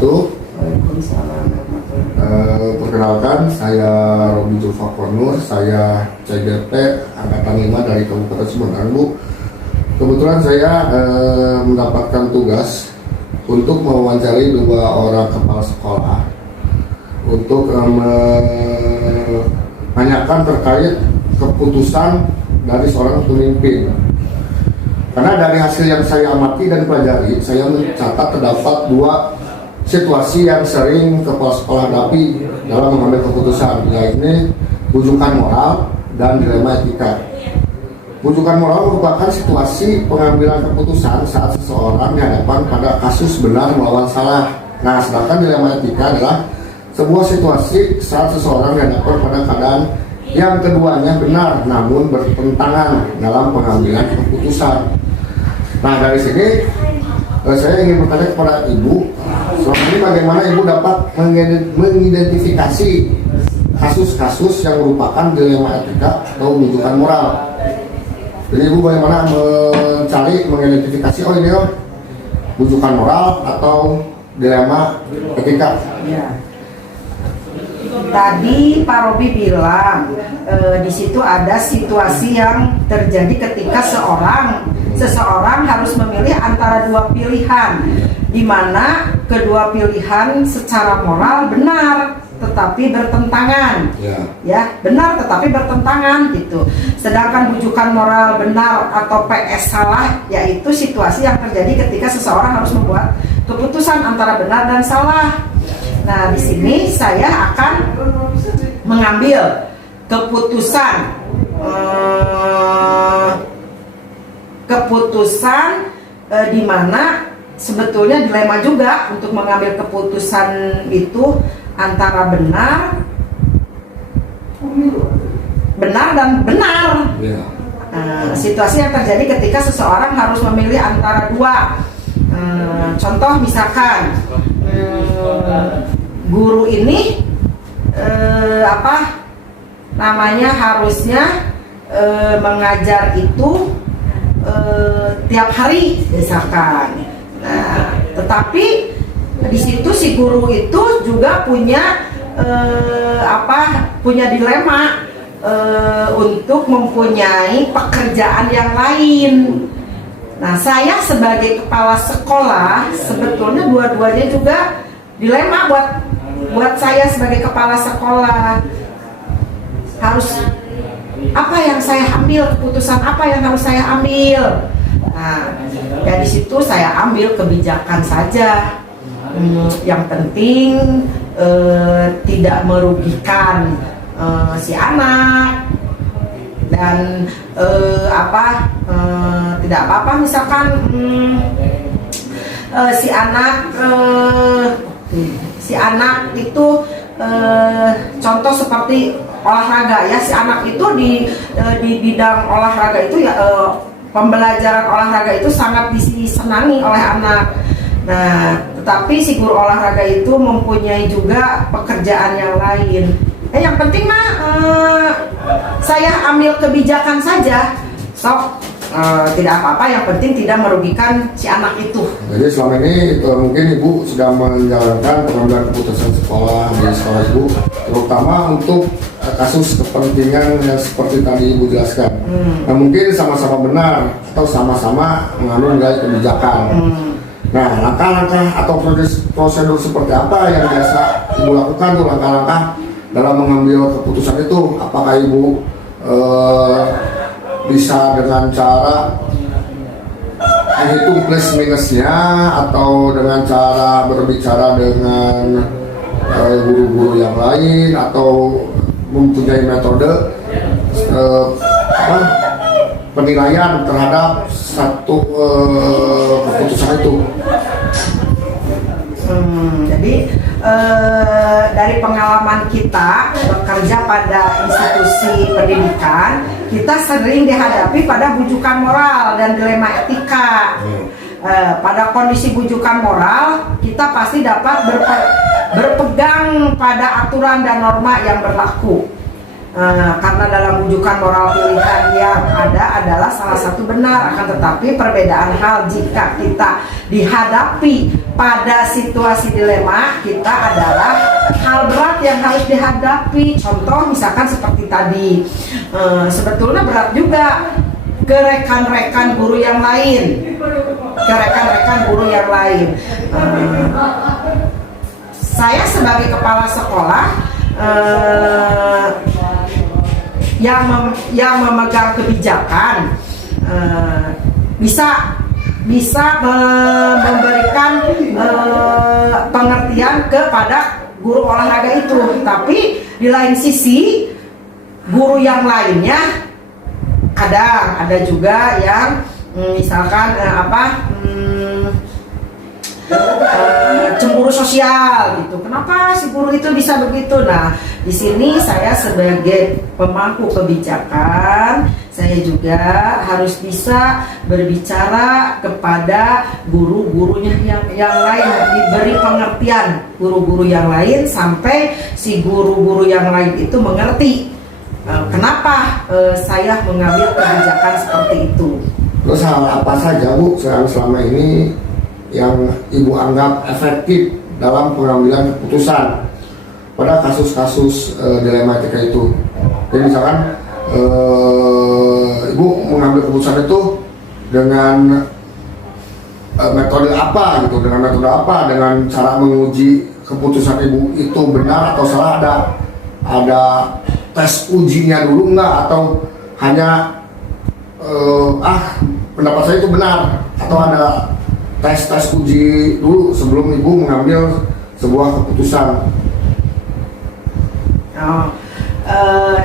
wabarakatuh. Waalaikumsalam warahmatullahi wabarakatuh. Perkenalkan, saya Robi Zulfaqar Nur, saya CGT Angkatan 5 dari Kabupaten Sumedang, Bu. Kebetulan saya mendapatkan tugas untuk mewawancari 2 orang kepala sekolah untuk menanyakan terkait keputusan dari seorang pemimpin. Karena dari hasil yang saya amati dan pelajari, saya mencatat terdapat 2 situasi yang sering kepala sekolah hadapi dalam mengambil keputusan, yaitu bujukan moral dan dilema etika. Bujukan moral merupakan situasi pengambilan keputusan saat seseorang dihadapkan pada kasus benar melawan salah. Nah, sedangkan dilema etika adalah sebuah situasi saat seseorang dihadapkan pada keadaan yang keduanya benar namun bertentangan dalam pengambilan keputusan. Nah, dari sini saya ingin bertanya kepada Ibu, selama ini bagaimana Ibu dapat mengidentifikasi kasus-kasus yang merupakan dilema etika atau bujukan moral? Jadi Ibu bagaimana mengidentifikasi, oh ini bujukan moral atau dilema etika? Ya. Tadi Pak Robi bilang di situ ada situasi yang terjadi ketika seseorang harus memilih antara 2 pilihan, di mana kedua pilihan secara moral benar tetapi bertentangan. Ya, benar tetapi bertentangan gitu. Sedangkan bujukan moral benar atau PS salah, yaitu situasi yang terjadi ketika seseorang harus membuat keputusan antara benar dan salah. Nah, di sini saya akan mengambil keputusan di mana sebetulnya dilema juga untuk mengambil keputusan itu antara benar dan benar. Situasi yang terjadi ketika seseorang harus memilih antara 2. Contoh misalkan guru ini harusnya mengajar itu tiap hari misalkan. Nah, tetapi di situ si guru itu juga punya dilema untuk mempunyai pekerjaan yang lain. Nah, saya sebagai kepala sekolah sebetulnya dua-duanya juga dilema buat saya sebagai kepala sekolah. Harus apa yang saya ambil, keputusan apa yang harus saya ambil. Nah, dari situ saya ambil kebijakan saja. Yang penting tidak merugikan si anak dan tidak apa-apa misalkan si anak itu contoh seperti olahraga ya, si anak itu di bidang olahraga itu ya, pembelajaran olahraga itu sangat disenangi oleh anak. Nah, tetapi si guru olahraga itu mempunyai juga pekerjaan yang lain. Yang penting saya ambil kebijakan saja. Tidak apa-apa, yang penting tidak merugikan si anak itu. Jadi selama ini mungkin Ibu sedang menjalankan pengambilan keputusan sekolah di sekolah Ibu, terutama untuk kasus kepentingan yang seperti tadi Ibu jelaskan. Nah, mungkin sama-sama benar atau sama-sama mengambil nilai kebijakan. Nah, langkah-langkah atau prosedur seperti apa yang biasa Ibu lakukan tuh, langkah-langkah dalam mengambil keputusan itu? Apakah Ibu bisa dengan cara menghitung plus minusnya atau dengan cara berbicara dengan guru-guru yang lain atau mempunyai metode penilaian terhadap satu keputusan itu? Jadi dari pengalaman kita bekerja pada institusi pendidikan, kita sering dihadapi pada bujukan moral dan dilema etika. Pada kondisi bujukan moral, kita pasti dapat berpegang pada aturan dan norma yang berlaku. karena dalam rujukan moral pilihan yang ada adalah salah satu benar, akan tetapi perbedaan hal jika kita dihadapi pada situasi dilema kita adalah hal berat yang harus dihadapi. Contoh misalkan seperti tadi, sebetulnya berat juga ke rekan-rekan guru yang lain, saya sebagai kepala sekolah yang memegang kebijakan bisa memberikan pengertian kepada guru olahraga itu, tapi di lain sisi guru yang lainnya ada juga yang misalkan cemburu sosial gitu. Kenapa si guru itu bisa begitu? Nah, di sini saya sebagai pemangku kebijakan, saya juga harus bisa berbicara kepada guru-gurunya yang lain, diberi pengertian guru-guru yang lain sampai si guru-guru yang lain itu mengerti kenapa saya mengambil kebijakan seperti itu. Terus hal apa saja Bu selama ini yang Ibu anggap efektif dalam pengambilan keputusan pada kasus-kasus dilematika itu? Jadi misalkan Ibu mengambil keputusan itu dengan metode apa gitu, dengan cara menguji keputusan Ibu itu benar atau salah, ada tes ujinya dulu nggak, atau hanya pendapat saya itu benar, atau ada tes uji dulu sebelum Ibu mengambil sebuah keputusan?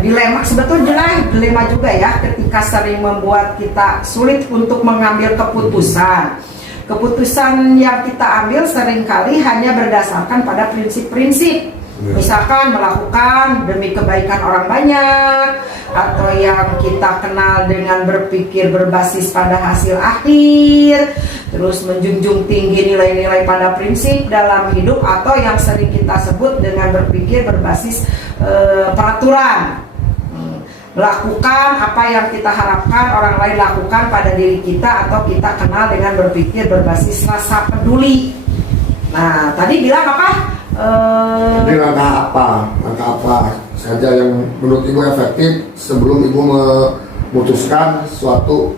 Dilema juga ya, ketika sering membuat kita sulit untuk mengambil keputusan. Keputusan yang kita ambil seringkali hanya berdasarkan pada prinsip-prinsip. Misalkan melakukan demi kebaikan orang banyak, atau yang kita kenal dengan berpikir berbasis pada hasil akhir, terus menjunjung tinggi nilai-nilai pada prinsip dalam hidup, atau yang sering kita sebut dengan berpikir berbasis peraturan. Melakukan apa yang kita harapkan orang lain lakukan pada diri kita, atau kita kenal dengan berpikir berbasis rasa peduli. Nah, tadi bilang apa? Jadi langkah apa saja yang menurut Ibu efektif sebelum Ibu memutuskan suatu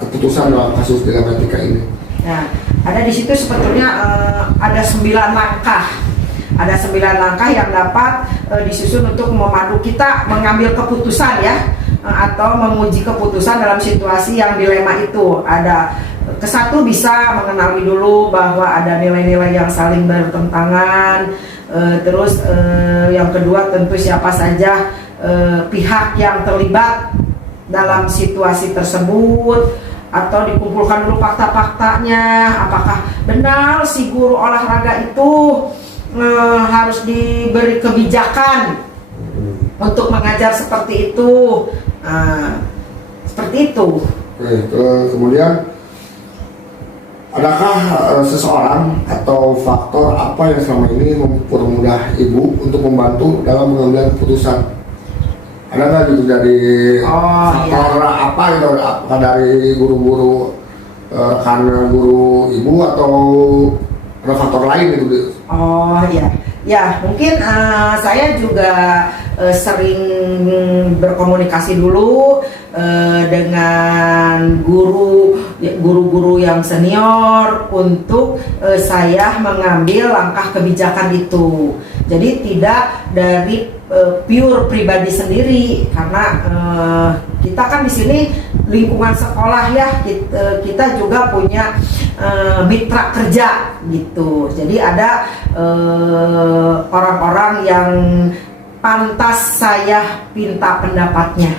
keputusan dalam kasus dilematika ini? Nah, ada di situ sebetulnya ada 9 langkah. Ada 9 langkah yang dapat disusun untuk memandu kita mengambil keputusan ya, atau menguji keputusan dalam situasi yang dilema itu. Ada kesatu, bisa mengenali dulu bahwa ada nilai-nilai yang saling bertentangan. Terus yang kedua tentu siapa saja pihak yang terlibat dalam situasi tersebut, atau dikumpulkan dulu fakta-faktanya. Apakah benar si guru olahraga itu harus diberi kebijakan untuk mengajar seperti itu? Seperti itu. Oke, kemudian adakah seseorang atau faktor apa yang selama ini mempermudah Ibu untuk membantu dalam mengambil keputusan? Ada nggak gitu dari faktor apa gitu, apakah dari guru-guru, rekan guru Ibu, atau ada faktor lain gitu? Oh iya, ya mungkin saya juga sering berkomunikasi dulu dengan guru-guru yang senior untuk saya mengambil langkah kebijakan itu. Jadi tidak dari pure pribadi sendiri, karena kita kan di sini lingkungan sekolah ya, kita juga punya mitra kerja gitu. Jadi ada orang-orang yang pantas saya minta pendapatnya.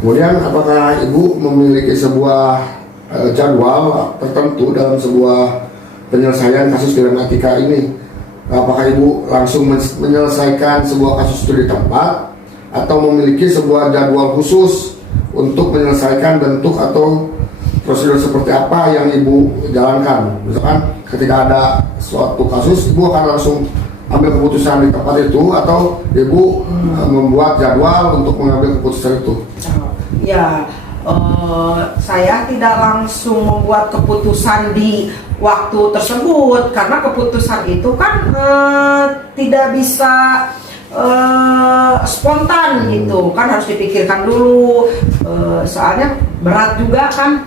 Kemudian apakah Ibu memiliki sebuah jadwal tertentu dalam sebuah penyelesaian kasus dilematika ini? Apakah Ibu langsung menyelesaikan sebuah kasus itu di tempat, atau memiliki sebuah jadwal khusus untuk menyelesaikan bentuk atau prosedur seperti apa yang Ibu jalankan? Misalkan ketika ada suatu kasus, Ibu akan langsung ambil keputusan di tempat itu atau ibu membuat jadwal untuk mengambil keputusan itu? Ya, saya tidak langsung membuat keputusan di waktu tersebut karena keputusan itu kan tidak bisa spontan gitu kan, harus dipikirkan dulu, soalnya berat juga kan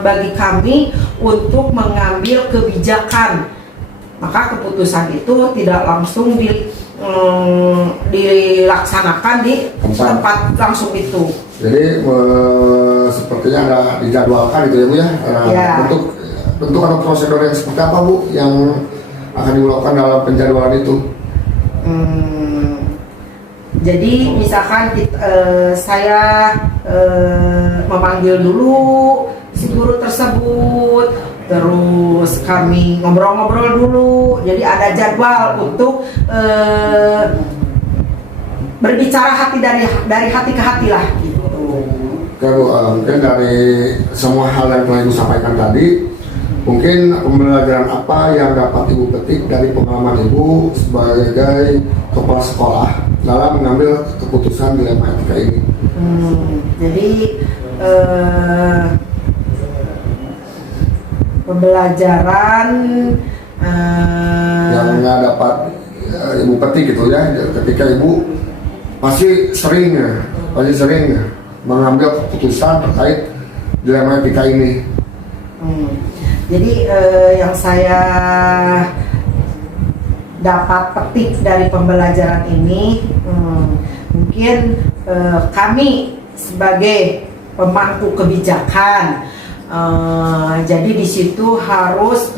bagi kami untuk mengambil kebijakan, maka keputusan itu tidak langsung dilaksanakan di tempat langsung itu. Jadi sepertinya ada dijadwalkan gitu ya Bu ya, Ya. bentuk atau prosedur yang seperti apa Bu yang akan dilakukan dalam penjadwalan itu? Jadi misalkan saya memanggil dulu si guru tersebut, terus kami ngobrol-ngobrol dulu. Jadi ada jadwal untuk berbicara hati dari hati ke hati lah gitu. Oke Bu, mungkin dari semua hal yang telah Ibu sampaikan tadi, mungkin pembelajaran apa yang dapat Ibu petik dari pengalaman Ibu sebagai kepala sekolah dalam mengambil keputusan dilema etika ini? Jadi pembelajaran yang nggak dapat Ibu petik gitu ya, ketika Ibu pasti sering mengambil keputusan terkait dilema etika ini. Jadi yang saya dapat petik dari pembelajaran ini, mungkin kami sebagai pemangku kebijakan, jadi di situ harus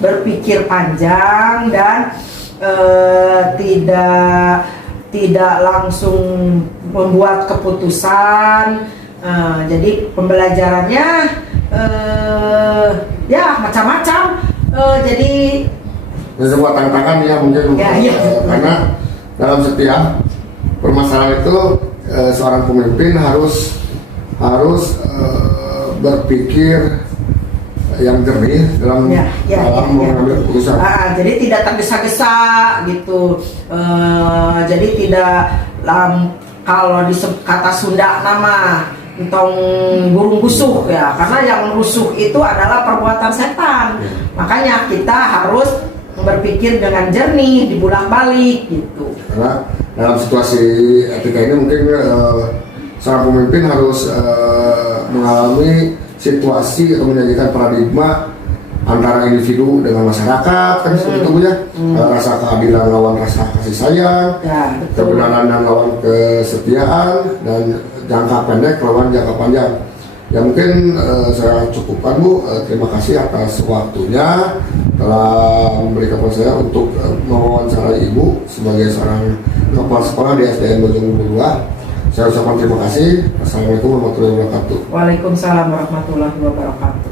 berpikir panjang dan tidak langsung membuat keputusan. Jadi pembelajarannya ya macam-macam. Jadi sebuah tantangan ya mungkin karena dalam setiap permasalahan itu seorang pemimpin harus berpikir yang jernih dalam mengambil keputusan. Jadi tidak tergesa-gesa gitu. Jadi tidak kalau di kata Sunda nama entong burung rusuh ya, karena yang rusuh itu adalah perbuatan setan. Makanya kita harus berpikir dengan jernih, dibulak-balik gitu. Karena dalam situasi etika ini mungkin seorang pemimpin harus mengalami situasi atau menyajikan paradigma antara individu dengan masyarakat, kan seperti itu Bu ya. Rasa keadilan lawan rasa kasih sayang, kebenaran dan lawan kesetiaan, dan jangka pendek lawan jangka panjang. Ya mungkin saya cukupkan Bu. Terima kasih atas waktunya telah memberikan kepada saya untuk mewawancarai Ibu sebagai seorang kepala sekolah di SDN Bojong 2. Saya ucapkan terima kasih. Assalamualaikum warahmatullahi wabarakatuh. Waalaikumsalam warahmatullahi wabarakatuh.